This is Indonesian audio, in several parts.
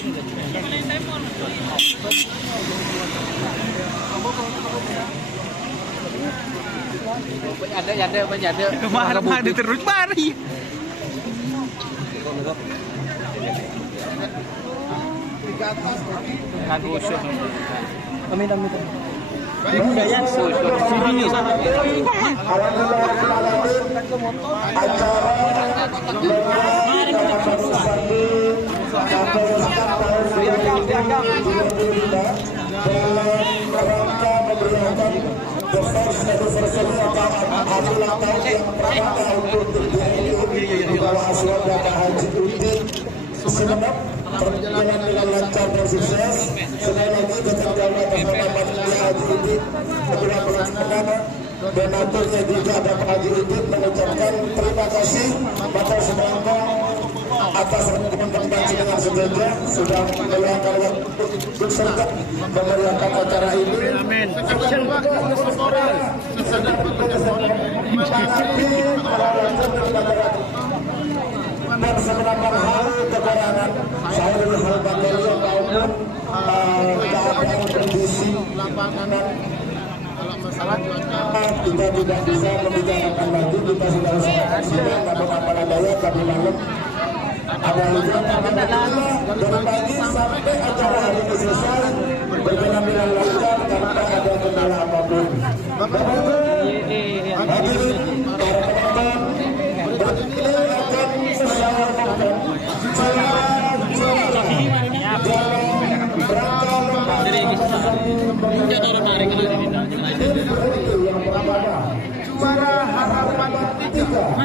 Ada. Kemana terus mari. Amin. Perjalanan dengan lancar dan sukses. Sekali lagi kecanggapan terhormat Haji Udin kepada pelaksanaan donaturnya juga ada Pak Haji Udin mengucapkan terima kasih pada semua atas teman-teman dengan sejajar sudah meluangkan waktu berserta memeriahkan acara ini. Amin. Dan sebenarnya hari keberangan saya dari hal bagian maupun keadaan kondisi lapangan kita tidak bisa membicarakan lagi, kita sudah sidang namun apalah daya tadi malam ada hujan dari pagi sampai acara hari ini selesai berjalan dengan lancar tanpa ada kendala apapun. Hadirin para penonton juara harapan 3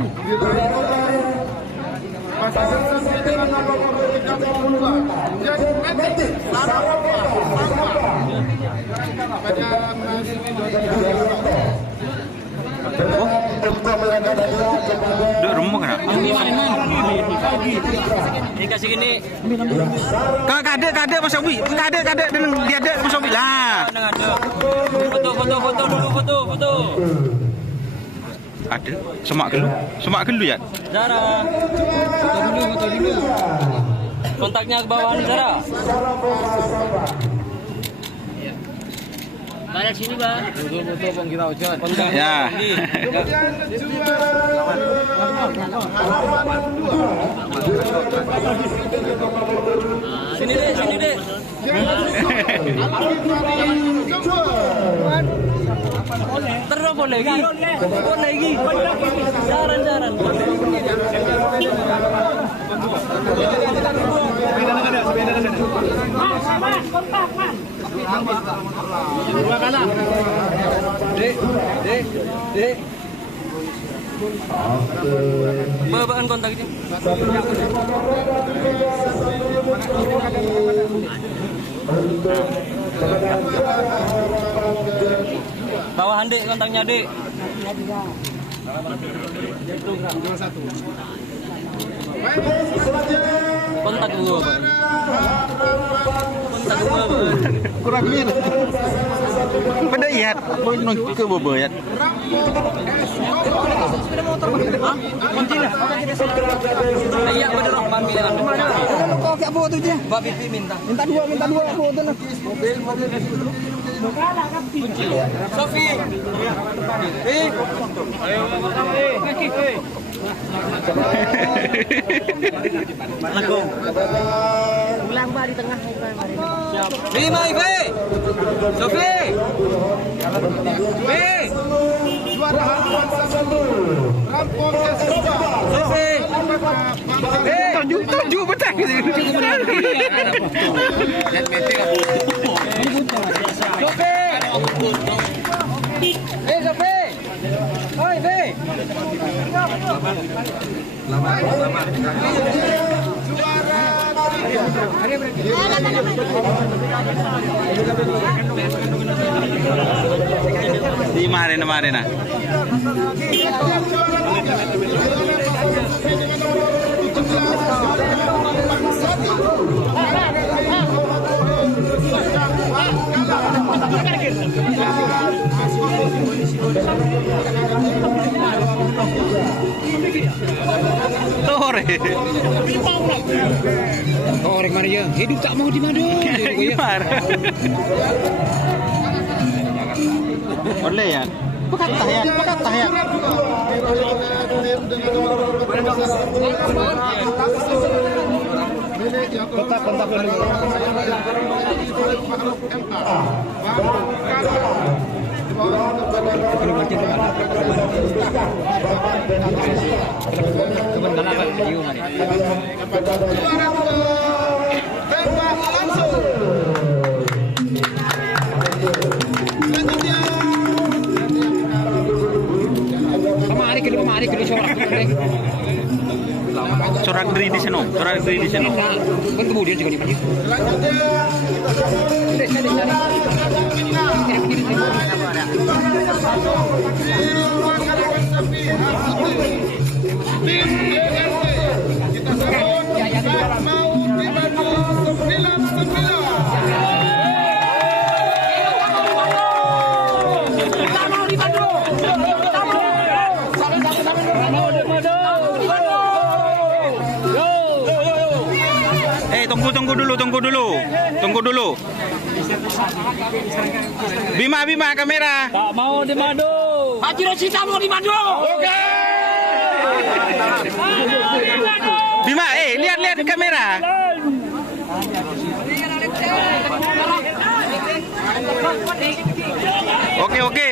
Duk rumah kan? Ini kasih gini. Kalau kade Mas Obi, kade dan dia ada Mas Obi lah. Foto. Ada semak gelu ya. Zara. Foto dulu. Kontaknya ke bawah nih Zara. Balik sini bang. Foto bang kita ucap. Ya. Sini deh. Terus boleh lagi. Jaran. Dek. Bawaan kontaknya. Bawahan dek kontaknya dek. Kontak gua. Kurang mir. Pada iat, mau ke boboyat. Iya bener panggilan. Kok kayak bawa tuh dia? Mbak Bibi minta. Minta dua bawa tuh nah. Mobil. Sofi. Ayo pertama Lagu. Ulang di tengah. Siap. 5 Ibe. Sofi. Ibe. juara harapan 1 Kampung Kesejahteraan Sofi. Tujuh betul gitu. Sofi. Sofi. Oi, Be. Di mana? Tore Gimar ya. Hidup tak mau di madu. Gimar. Boleh ya. Pekatah ya. Kontak dulu. Kemari ke Corak diri di sini. Kan kemudian juga dipanggil. Tunggu dulu. Bima kamera. Tak mau di madu. Haji Rosita mau di madu. Oke. Bima, lihat kamera. Oke.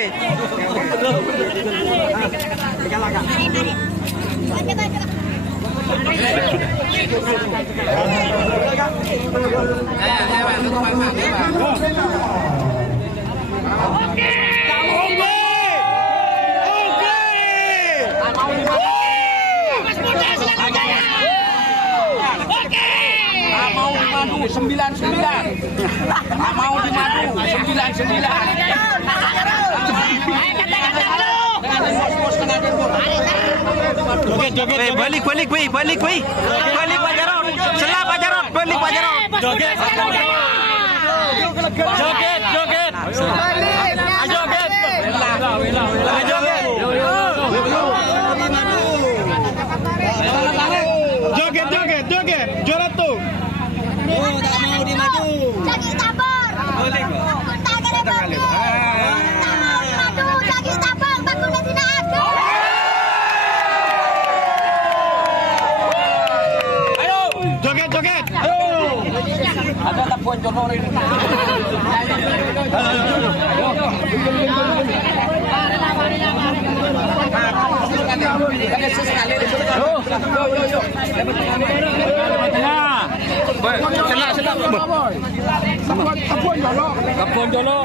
Joget. Balik Pak Jarod. Selap Pak Jarod, balik Pak Jarod. Joget. Joget. Juara tuh. Tak mau di madu. Jadi tabur. Boleh kok. Aku tak ada batu. Tak mau di madu. Jadi tabur. Baku dan tidak ada. Ayo. Joget. Ada tak puan jono ini. Selap. Kapon jolo.